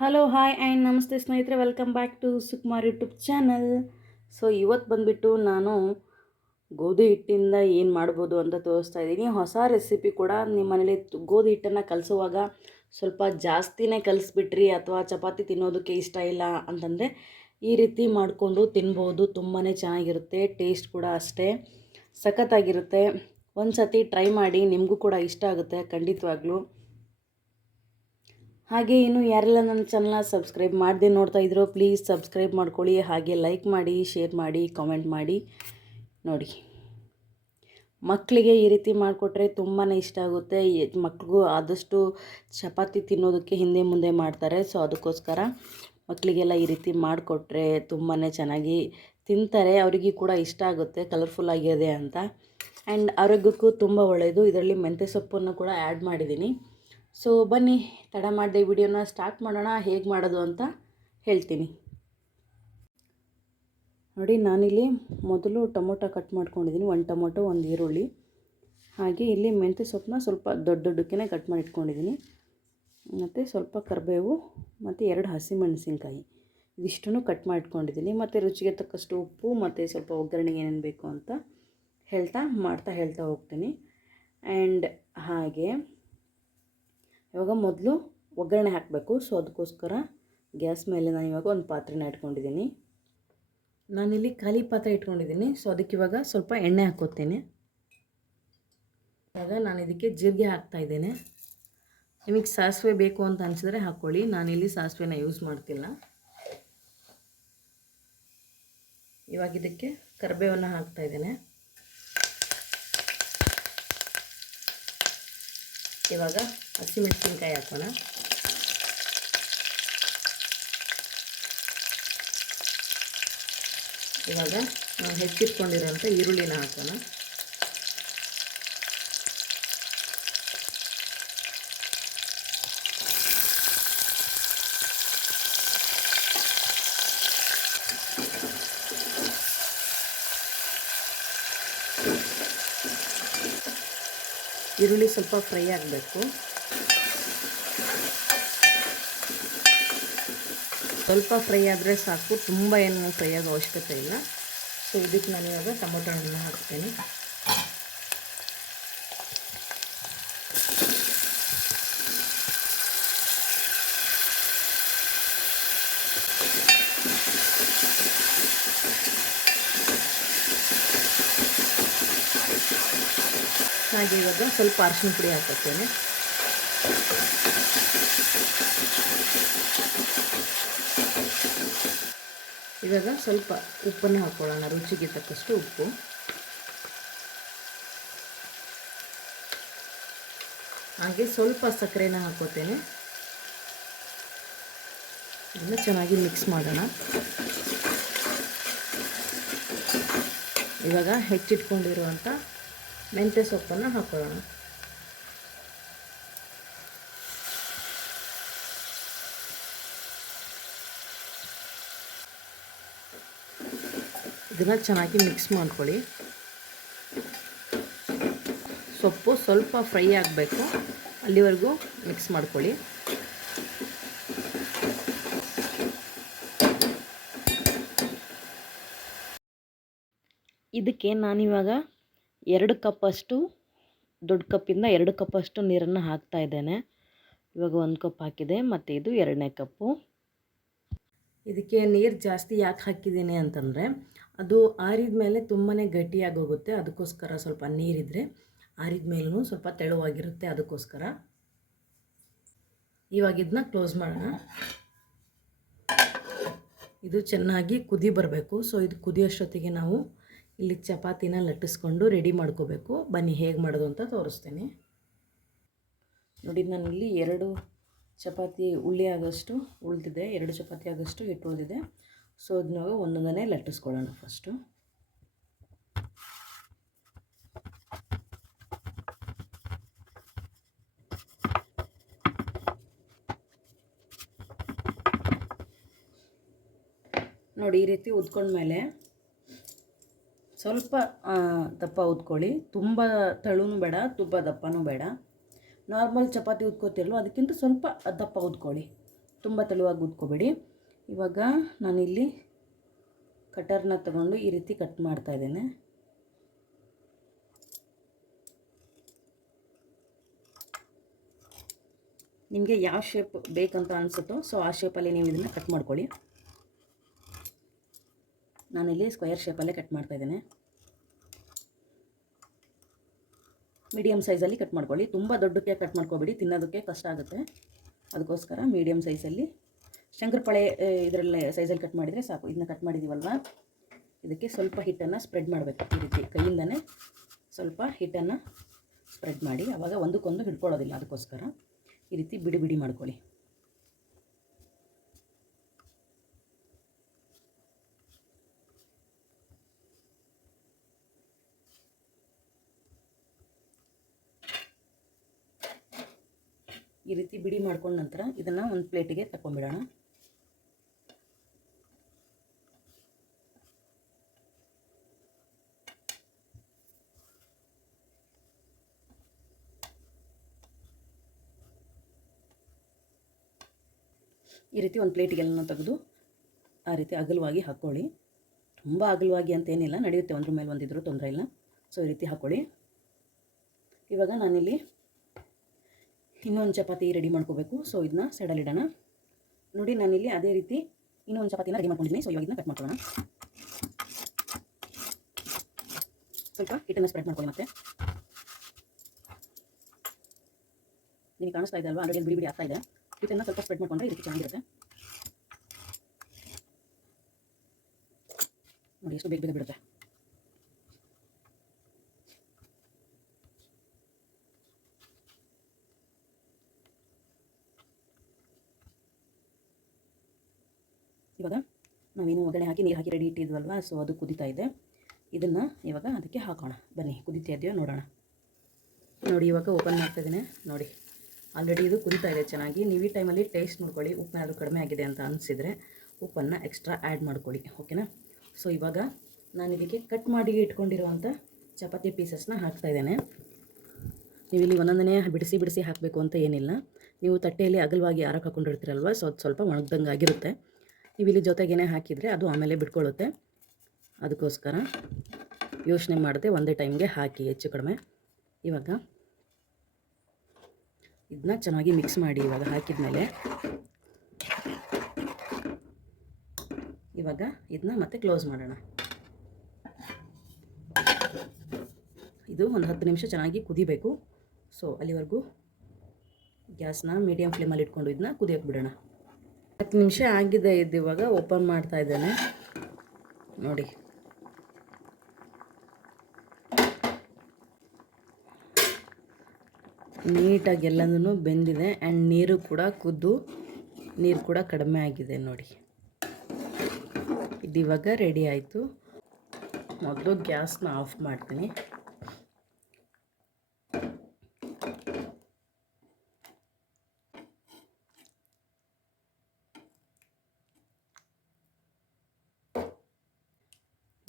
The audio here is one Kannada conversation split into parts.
ಹಲೋ ಹಾಯ್ ಆ್ಯಂಡ್ ನಮಸ್ತೆ ಸ್ನೇಹಿತರೆ, welcome back to Sukumar YouTube channel. So ಇವತ್ತು ಬಂದುಬಿಟ್ಟು ನಾನು ಗೋಧಿ ಹಿಟ್ಟಿಂದ ಏನು ಮಾಡ್ಬೋದು ಅಂತ ತೋರಿಸ್ತಾ ಇದ್ದೀನಿ. ಹೊಸ ರೆಸಿಪಿ ಕೂಡ. ನಿಮ್ಮ ಮನೇಲಿ ಗೋಧಿ ಹಿಟ್ಟನ್ನು ಕಲಿಸುವಾಗ ಸ್ವಲ್ಪ ಜಾಸ್ತಿನೇ ಕಲಿಸ್ಬಿಟ್ರಿ ಅಥವಾ ಚಪಾತಿ ತಿನ್ನೋದಕ್ಕೆ ಇಷ್ಟ ಇಲ್ಲ ಅಂತಂದರೆ ಈ ರೀತಿ ಮಾಡಿಕೊಂಡು ತಿನ್ಬೋದು. ತುಂಬಾ ಚೆನ್ನಾಗಿರುತ್ತೆ, ಟೇಸ್ಟ್ ಕೂಡ ಅಷ್ಟೇ ಸಖತ್ತಾಗಿರುತ್ತೆ. ಒಂದು ಸತಿ ಟ್ರೈ ಮಾಡಿ, ನಿಮಗೂ ಕೂಡ ಇಷ್ಟ ಆಗುತ್ತೆ ಖಂಡಿತವಾಗ್ಲೂ. ಹಾಗೆ ಇನ್ನು ಯಾರೆಲ್ಲ ನನ್ನ ಚಾನಲ್ನ ಸಬ್ಸ್ಕ್ರೈಬ್ ಮಾಡದೆ ನೋಡ್ತಾ ಇದ್ರೋ ಪ್ಲೀಸ್ ಸಬ್ಸ್ಕ್ರೈಬ್ ಮಾಡ್ಕೊಳ್ಳಿ. ಹಾಗೆ ಲೈಕ್ ಮಾಡಿ, ಶೇರ್ ಮಾಡಿ, ಕಾಮೆಂಟ್ ಮಾಡಿ. ನೋಡಿ, ಮಕ್ಕಳಿಗೆ ಈ ರೀತಿ ಮಾಡಿಕೊಟ್ರೆ ತುಂಬಾ ಇಷ್ಟ ಆಗುತ್ತೆ. ಮಕ್ಳಿಗೂ ಆದಷ್ಟು ಚಪಾತಿ ತಿನ್ನೋದಕ್ಕೆ ಹಿಂದೆ ಮುಂದೆ ಮಾಡ್ತಾರೆ. ಸೊ ಅದಕ್ಕೋಸ್ಕರ ಮಕ್ಕಳಿಗೆಲ್ಲ ಈ ರೀತಿ ಮಾಡಿಕೊಟ್ರೆ ತುಂಬಾ ಚೆನ್ನಾಗಿ ತಿಂತಾರೆ. ಅವರಿಗೂ ಕೂಡ ಇಷ್ಟ ಆಗುತ್ತೆ, ಕಲರ್ಫುಲ್ ಆಗಿದೆ ಅಂತ. ಆ್ಯಂಡ್ ಆರೋಗ್ಯಕ್ಕೂ ತುಂಬ ಒಳ್ಳೆಯದು. ಇದರಲ್ಲಿ ಮೆಂತ್ಯ ಸೊಪ್ಪನ್ನು ಕೂಡ ಆ್ಯಡ್ ಮಾಡಿದ್ದೀನಿ. ಸೊ ಬನ್ನಿ, ತಡ ಮಾಡದೆ ವಿಡಿಯೋನ ಸ್ಟಾರ್ಟ್ ಮಾಡೋಣ. ಹೇಗೆ ಮಾಡೋದು ಅಂತ ಹೇಳ್ತೀನಿ. ನೋಡಿ, ನಾನಿಲ್ಲಿ ಮೊದಲು ಟೊಮೊಟೊ ಕಟ್ ಮಾಡ್ಕೊಂಡಿದ್ದೀನಿ. ಒಂದು ಟೊಮೊಟೊ, ಒಂದು ಈರುಳ್ಳಿ, ಹಾಗೆ ಇಲ್ಲಿ ಮೆಂತ್ಯ ಸೊಪ್ಪನ್ನ ಸ್ವಲ್ಪ ದೊಡ್ಡಕ್ಕೆ ಕಟ್ ಮಾಡಿ ಇಟ್ಕೊಂಡಿದ್ದೀನಿ. ಮತ್ತು ಸ್ವಲ್ಪ ಕರಿಬೇವು ಮತ್ತು 2 ಹಸಿಮೆಣಸಿನ್ಕಾಯಿ ಇದಿಷ್ಟನ್ನು ಕಟ್ ಮಾಡಿ ಇಟ್ಕೊಂಡಿದ್ದೀನಿ. ಮತ್ತು ರುಚಿಗೆ ತಕ್ಕಷ್ಟು ಉಪ್ಪು ಮತ್ತು ಸ್ವಲ್ಪ ಒಗ್ಗರಣೆಗೆ ಏನೇನು ಬೇಕು ಅಂತ ಹೇಳ್ತಾ ಹೋಗ್ತೀನಿ. ಆ್ಯಂಡ್ ಹಾಗೆ ಇವಾಗ ಮೊದಲು ಒಗ್ಗರಣೆ ಹಾಕಬೇಕು. ಸೊ ಅದಕ್ಕೋಸ್ಕರ ಗ್ಯಾಸ್ ಮೇಲೆ ನಾನು ಇವಾಗ ಒಂದು ಪಾತ್ರೆನ ಇಟ್ಕೊಂಡಿದ್ದೀನಿ. ನಾನಿಲ್ಲಿ ಖಾಲಿ ಪಾತ್ರೆ ಇಟ್ಕೊಂಡಿದ್ದೀನಿ. ಸೊ ಅದಕ್ಕೆ ಇವಾಗ ಸ್ವಲ್ಪ ಎಣ್ಣೆ ಹಾಕ್ಕೋತೀನಿ. ಇವಾಗ ನಾನು ಇದಕ್ಕೆ ಜೀರಿಗೆ ಹಾಕ್ತಾಯಿದ್ದೇನೆ. ನಿಮಗೆ ಸಾಸಿವೆ ಬೇಕು ಅಂತ ಅನಿಸಿದ್ರೆ ಹಾಕ್ಕೊಳ್ಳಿ. ನಾನಿಲ್ಲಿ ಸಾಸಿವೆನ ಯೂಸ್ ಮಾಡ್ತಿಲ್ಲ. ಇವಾಗ ಇದಕ್ಕೆ ಕರಿಬೇವನ್ನು ಹಾಕ್ತಾಯಿದ್ದೇನೆ. ಇವಾಗ ಹಸಿಮೆಣಸಿನ್ಕಾಯಿ ಹಾಕೋಣ. ಇವಾಗ ನಾವು ಹೆಚ್ಚಿಟ್ಕೊಂಡಿರೋಂಥ ಈರುಳ್ಳಿನ ಹಾಕೋಣ. ಈರುಳ್ಳಿ ಸ್ವಲ್ಪ ಫ್ರೈ ಆಗಬೇಕು. ಸ್ವಲ್ಪ ಫ್ರೈ ಆದರೆ ಸಾಕು, ತುಂಬ ಏನು ಫ್ರೈ ಆಗೋ ಅವಶ್ಯಕತೆ ಇಲ್ಲ. ಸೊ ಇದಕ್ಕೆ ನಾನು ಇವಾಗ ಟೊಮೊಟೊ ಹಣ್ಣನ್ನು ಹಾಕ್ತೇನೆ. ಹಾಗೆ ಇವಾಗ ಸ್ವಲ್ಪ ಅರಿಶಿನ ಪುಡಿ ಹಾಕುತ್ತೇನೆ. ಇವಾಗ ಸ್ವಲ್ಪ ಉಪ್ಪನ್ನು ಹಾಕ್ಕೊಳ್ಳೋಣ, ರುಚಿಗೆ ತಕ್ಕಷ್ಟು ಉಪ್ಪು. ಹಾಗೆ ಸ್ವಲ್ಪ ಸಕ್ಕರೆನ ಹಾಕ್ಕೋತೇನೆ. ಇದನ್ನು ಚೆನ್ನಾಗಿ ಮಿಕ್ಸ್ ಮಾಡೋಣ. ಇವಾಗ ಹೆಚ್ಚಿಟ್ಕೊಂಡಿರುವಂಥ ಮೆಂತ್ಯ ಸೊಪ್ಪನ್ನು ಹಾಕ್ಕೊಳ್ಳೋಣ. ಇದನ್ನು ಚೆನ್ನಾಗಿ ಮಿಕ್ಸ್ ಮಾಡ್ಕೊಳ್ಳಿ. ಸೊಪ್ಪು ಸ್ವಲ್ಪ ಫ್ರೈ ಆಗಬೇಕು, ಅಲ್ಲಿವರೆಗೂ ಮಿಕ್ಸ್ ಮಾಡ್ಕೊಳ್ಳಿ. ಇದಕ್ಕೆ ನಾನಿವಾಗ 2 ಕಪ್ಪಷ್ಟು, ದೊಡ್ಡ ಕಪ್ಪಿಂದ 2 ಕಪ್ಪಷ್ಟು ನೀರನ್ನು ಹಾಕ್ತಾ ಇದ್ದೇನೆ. ಇವಾಗ 1 ಕಪ್ ಹಾಕಿದೆ ಮತ್ತು ಇದು 2ನೇ ಕಪ್ಪು. ಇದಕ್ಕೆ ನೀರು ಜಾಸ್ತಿ ಯಾಕೆ ಹಾಕಿದ್ದೀನಿ ಅಂತಂದರೆ ಅದು ಆರಿದ ಮೇಲೆ ತುಂಬಾ ಗಟ್ಟಿಯಾಗಿ ಹೋಗುತ್ತೆ. ಅದಕ್ಕೋಸ್ಕರ ಸ್ವಲ್ಪ ನೀರಿದ್ದರೆ ಆರಿದ ಮೇಲೂ ಸ್ವಲ್ಪ ತೆಳುವಾಗಿರುತ್ತೆ. ಅದಕ್ಕೋಸ್ಕರ ಇವಾಗ ಇದನ್ನ ಕ್ಲೋಸ್ ಮಾಡೋಣ. ಇದು ಚೆನ್ನಾಗಿ ಕುದಿ ಬರಬೇಕು. ಸೊ ಇದು ಕುದಿಯೋಷ್ಟೊತ್ತಿಗೆ ನಾವು ಇಲ್ಲಿ ಚಪಾತಿನ ಲಟ್ಟಿಸ್ಕೊಂಡು ರೆಡಿ ಮಾಡ್ಕೋಬೇಕು. ಬನ್ನಿ ಹೇಗೆ ಮಾಡೋದು ಅಂತ ತೋರಿಸ್ತೀನಿ. ನೋಡಿ, ನಾನಿಲ್ಲಿ 2 ಚಪಾತಿ ಉಳ್ಳಿ ಆಗೋಷ್ಟು ಉಳಿದಿದೆ, 2 ಚಪಾತಿ ಆಗೋಷ್ಟು ಹಿಟ್ಟು ಉಳಿದಿದೆ. ಸೊ ಅದನ್ನ ಒಂದೊಂದನ್ನೇ ಲಟ್ಟಿಸ್ಕೊಳ್ಳೋಣ ಫಸ್ಟು. ನೋಡಿ, ಈ ರೀತಿ ಉದ್ಕೊಂಡ್ಮೇಲೆ ಸ್ವಲ್ಪ ದಪ್ಪ ಉದ್ಕೊಳ್ಳಿ. ತುಂಬ ತೆಳುನೂ ಬೇಡ, ತುಂಬ ದಪ್ಪನೂ ಬೇಡ. ನಾರ್ಮಲ್ ಚಪಾತಿ ಉದ್ಕೋತಿರಲ್ವ ಅದಕ್ಕಿಂತ ಸ್ವಲ್ಪ ದಪ್ಪ ಉದ್ಕೊಳ್ಳಿ. ತುಂಬ ತೆಳುವಾಗಿ ಉದ್ಕೋಬೇಡಿ. ಇವಾಗ ನಾನಿಲ್ಲಿ ಕಟರ್ನ ತಗೊಂಡು ಈ ರೀತಿ ಕಟ್ ಮಾಡ್ತಾಯಿದ್ದೇನೆ. ನಿಮಗೆ ಯಾವ ಶೇಪ್ ಬೇಕಂತ ಅನಿಸುತ್ತೋ ಸೊ ಆ ಶೇಪಲ್ಲಿ ನೀವು ಇದನ್ನು ಕಟ್ ಮಾಡ್ಕೊಳ್ಳಿ. ನಾನಿಲ್ಲಿ ಸ್ಕ್ವೇರ್ ಶೇಪಲ್ಲೇ ಕಟ್ ಮಾಡ್ತಾಯಿದ್ದೇನೆ. ಮೀಡಿಯಮ್ ಸೈಜಲ್ಲಿ ಕಟ್ ಮಾಡ್ಕೊಳ್ಳಿ. ತುಂಬ ದೊಡ್ಡಕ್ಕೆ ಕಟ್ ಮಾಡ್ಕೊಬೇಡಿ, ತಿನ್ನೋದಕ್ಕೆ ಕಷ್ಟ ಆಗುತ್ತೆ. ಅದಕ್ಕೋಸ್ಕರ ಮೀಡಿಯಮ್ ಸೈಜಲ್ಲಿ ಶಂಕರಪಾಳೆ ಇದರಲ್ಲಿ ಸೈಜಲ್ಲಿ ಕಟ್ ಮಾಡಿದರೆ ಸಾಕು. ಇದನ್ನ ಕಟ್ ಮಾಡಿದ್ದೀವಲ್ವ, ಇದಕ್ಕೆ ಸ್ವಲ್ಪ ಹಿಟ್ಟನ್ನು ಸ್ಪ್ರೆಡ್ ಮಾಡಬೇಕು. ಈ ರೀತಿ ಕೈಯಿಂದನೇ ಸ್ವಲ್ಪ ಹಿಟ್ಟನ್ನು ಸ್ಪ್ರೆಡ್ ಮಾಡಿ, ಆವಾಗ ಒಂದಕ್ಕೊಂದು ಹಿಡ್ಕೊಳ್ಳೋದಿಲ್ಲ. ಅದಕ್ಕೋಸ್ಕರ ಈ ರೀತಿ ಬಿಡಿ ಬಿಡಿ ಮಾಡ್ಕೊಳ್ಳಿ. ಈ ರೀತಿ ಬಿಡಿ ಮಾಡ್ಕೊಂಡ ನಂತರ ಇದನ್ನು ಒಂದು ಪ್ಲೇಟಿಗೆ ತಗೊಂಡ್ಬಿಡೋಣ. ಈ ರೀತಿ ಒಂದು ಪ್ಲೇಟಿಗೆಲ್ಲ ತೆಗೆದು ಆ ರೀತಿ ಅಗಲವಾಗಿ ಹಾಕ್ಕೊಳ್ಳಿ. ತುಂಬ ಅಗಲವಾಗಿ ಅಂತೇನಿಲ್ಲ, ನಡೆಯುತ್ತೆ, ಒಂದ್ರ ಮೇಲೆ ಒಂದಿದ್ರೂ ತೊಂದರೆ ಇಲ್ಲ. ಸೊ ಈ ರೀತಿ ಹಾಕ್ಕೊಳ್ಳಿ. ಇವಾಗ ನಾನಿಲ್ಲಿ ಇನ್ನೊಂದು ಚಪಾತಿ ರೆಡಿ ಮಾಡ್ಕೋಬೇಕು. ಸೊ ಇದನ್ನ ಸೈಡಲ್ಲಿಡೋಣ. ನೋಡಿ, ನಾನಿಲ್ಲಿ ಅದೇ ರೀತಿ ಇನ್ನೊಂದು ಚಪಾತಿನ ರೆಡಿ ಮಾಡ್ಕೊಂಡಿದ್ದೀನಿ. ಸೊ ಇವಾಗ ಇದನ್ನ ಕಟ್ ಮಾಡ್ಕೊಳ್ಳೋಣ. ಸ್ವಲ್ಪ ಹಿಟ್ಟನ್ನು ಸ್ಪ್ರೆಡ್ ಮಾಡ್ಕೊಳ್ಳಿ. ಮತ್ತೆ ನಿಮಗೆ ಕಾಣಿಸ್ತಾ ಇದೆ ಅಲ್ವಾ, ಆಲ್ರೆಡಿ ಬಿಡಿ ಬಿಡಿ ಆಗ್ತಾ ಇದೆ. ಹಿಟ್ಟನ್ನು ಸ್ವಲ್ಪ ಸ್ಪ್ರೆಡ್ ಮಾಡ್ಕೊಂಡ್ರೆ ಇದಕ್ಕೆ ಚೆನ್ನಾಗಿರುತ್ತೆ. ನೋಡಿ ಎಷ್ಟು ಬೇಗ ಬೇಗ ಬಿಡುತ್ತೆ. ಇವಾಗ ನಾವೇನು ಒಗ್ಗರಣೆ ಹಾಕಿ ನೀರು ಹಾಕಿ ರೆಡಿ ಇಟ್ಟಿದ್ವಲ್ವ, ಸೊ ಅದು ಕುದೀತಾ ಇದೆ. ಇದನ್ನು ಇವಾಗ ಅದಕ್ಕೆ ಹಾಕೋಣ. ಬನ್ನಿ, ಕುದೀತಾ ಇದೆಯೋ ನೋಡೋಣ. ನೋಡಿ, ಇವಾಗ ಓಪನ್ ಮಾಡ್ತಾಯಿದ್ದೇನೆ. ನೋಡಿ, ಆಲ್ರೆಡಿ ಇದು ಕುದೀತಾ ಇದೆ ಚೆನ್ನಾಗಿ. ನೀವು ಈ ಟೈಮಲ್ಲಿ ಟೇಸ್ಟ್ ನೋಡ್ಕೊಳ್ಳಿ. ಉಪ್ಪು ಕಡಿಮೆ ಆಗಿದೆ ಅಂತ ಅನಿಸಿದರೆ ಉಪ್ಪನ್ನು ಎಕ್ಸ್ಟ್ರಾ ಆ್ಯಡ್ ಮಾಡ್ಕೊಳ್ಳಿ. ಓಕೆನಾ? ಸೊ ಇವಾಗ ನಾನು ಇದಕ್ಕೆ ಕಟ್ ಮಾಡಿ ಇಟ್ಕೊಂಡಿರುವಂಥ ಚಪಾತಿ ಪೀಸಸ್ನ ಹಾಕ್ತಾಯಿದ್ದೇನೆ. ನೀವು ಇಲ್ಲಿ ಒಂದೊಂದನೇ ಬಿಡಿಸಿ ಬಿಡಿಸಿ ಹಾಕಬೇಕು ಅಂತ ಏನಿಲ್ಲ. ನೀವು ತಟ್ಟೆಯಲ್ಲಿ ಅಗಲವಾಗಿ ಆರಕ್ಕೆ ಹಾಕ್ಕೊಂಡಿರ್ತೀರಲ್ವ, ಸೊ ಅದು ಸ್ವಲ್ಪ ಒಣಗ್ದಂಗೆ ಆಗಿರುತ್ತೆ. ನೀವು ಇಲ್ಲಿ ಜೊತೆಗೇನೆ ಹಾಕಿದರೆ ಅದು ಆಮೇಲೆ ಬಿಟ್ಕೊಳ್ಳುತ್ತೆ. ಅದಕ್ಕೋಸ್ಕರ ಯೋಚನೆ ಮಾಡದೆ ಒಂದೇ ಟೈಮ್ಗೆ ಹಾಕಿ, ಹೆಚ್ಚು ಕಡಿಮೆ. ಇವಾಗ ಇದನ್ನ ಚೆನ್ನಾಗಿ ಮಿಕ್ಸ್ ಮಾಡಿ. ಇವಾಗ ಹಾಕಿದ ಮೇಲೆ ಇವಾಗ ಇದನ್ನ ಮತ್ತೆ ಕ್ಲೋಸ್ ಮಾಡೋಣ. ಇದು ಒಂದು 10 ನಿಮಿಷ ಚೆನ್ನಾಗಿ ಕುದಿಬೇಕು. ಸೊ ಅಲ್ಲಿವರೆಗೂ ಗ್ಯಾಸ್ನ ಮೀಡಿಯಮ್ ಫ್ಲೇಮಲ್ಲಿ ಇಟ್ಕೊಂಡು ಇದನ್ನ ಕುದಿಯೋಕೆ ಬಿಡೋಣ. 10 ನಿಮಿಷ ಆಗಿದೆ. ಇದು ಇವಾಗ ಓಪನ್ ಮಾಡ್ತಾ ಇದ್ದೇನೆ. ನೋಡಿ, ನೀಟಾಗಿ ಎಲ್ಲದೂ ಬೆಂದಿದೆ. ಆ್ಯಂಡ್ ನೀರು ಕೂಡ ಕಡಿಮೆ ಆಗಿದೆ. ನೋಡಿ, ಇದು ಇವಾಗ ರೆಡಿ ಆಯಿತು. ಮೊದಲು ಗ್ಯಾಸ್ನ ಆಫ್ ಮಾಡ್ತೀನಿ.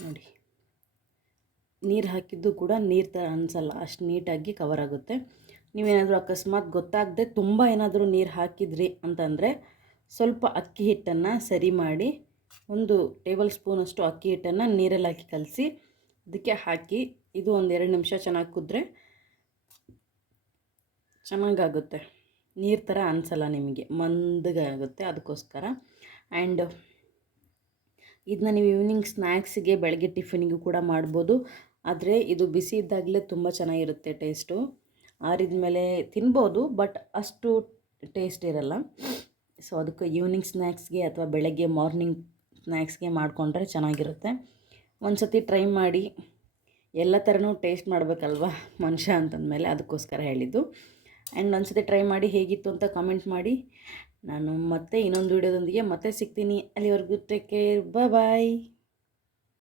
ನೋಡಿ, ನೀರು ಹಾಕಿದ್ದು ಕೂಡ ನೀರು ಥರ ಅನಿಸಲ್ಲ, ಅಷ್ಟು ನೀಟಾಗಿ ಕವರ್ ಆಗುತ್ತೆ. ನೀವೇನಾದರೂ ಅಕಸ್ಮಾತ್ ಗೊತ್ತಾಗದೆ ತುಂಬ ಏನಾದರೂ ನೀರು ಹಾಕಿದ್ರಿ ಅಂತಂದರೆ ಸ್ವಲ್ಪ ಅಕ್ಕಿ ಹಿಟ್ಟನ್ನು ಸರಿ ಮಾಡಿ, 1 ಟೇಬಲ್ ಸ್ಪೂನಷ್ಟು ಅಕ್ಕಿ ಹಿಟ್ಟನ್ನು ನೀರಲ್ಲಿ ಹಾಕಿ ಕಲಸಿ ಅದಕ್ಕೆ ಹಾಕಿ ಇದು ಒಂದು 2 ನಿಮಿಷ ಚೆನ್ನಾಗಿ ಕುದ್ರೆ ಚೆನ್ನಾಗಾಗುತ್ತೆ. ನೀರು ಥರ ಅನಿಸಲ್ಲ, ನಿಮಗೆ ಮಂದಗಾಗುತ್ತೆ. ಅದಕ್ಕೋಸ್ಕರ ಆ್ಯಂಡ್ ಇದನ್ನ ನೀವು ಈವ್ನಿಂಗ್ ಸ್ನ್ಯಾಕ್ಸಿಗೆ, ಬೆಳಗ್ಗೆ ಟಿಫಿನಿಗೂ ಕೂಡ ಮಾಡ್ಬೋದು. ಆದರೆ ಇದು ಬಿಸಿ ಇದ್ದಾಗಲೇ ತುಂಬ ಚೆನ್ನಾಗಿರುತ್ತೆ ಟೇಸ್ಟು. ಆರಿದ ಮೇಲೆ ತಿನ್ಬೋದು, ಬಟ್ ಅಷ್ಟು ಟೇಸ್ಟ್ ಇರಲ್ಲ. ಸೊ ಅದಕ್ಕೆ ಈವ್ನಿಂಗ್ ಸ್ನ್ಯಾಕ್ಸ್ಗೆ ಅಥವಾ ಬೆಳಗ್ಗೆ ಮಾರ್ನಿಂಗ್ ಸ್ನ್ಯಾಕ್ಸ್ಗೆ ಮಾಡಿಕೊಂಡ್ರೆ ಚೆನ್ನಾಗಿರುತ್ತೆ. ಒಂದು ಸತಿ ಟ್ರೈ ಮಾಡಿ. ಎಲ್ಲ ಥರನೂ ಟೇಸ್ಟ್ ಮಾಡಬೇಕಲ್ವ ಮನುಷ್ಯ ಅಂತಂದಮೇಲೆ, ಅದಕ್ಕೋಸ್ಕರ ಹೇಳಿದ್ದು. ಆ್ಯಂಡ್ ಒಂದು ಸತಿ ಟ್ರೈ ಮಾಡಿ ಹೇಗಿತ್ತು ಅಂತ ಕಾಮೆಂಟ್ ಮಾಡಿ. ನಾನು ಮತ್ತೆ ಇನ್ನೊಂದು ವೀಡಿಯೋದೊಂದಿಗೆ ಮತ್ತೆ ಸಿಗ್ತೀನಿ. ಅಲ್ಲಿವರೆಗೂ ಟೇಕ್ ಕೇರ್, ಬಾಯ್.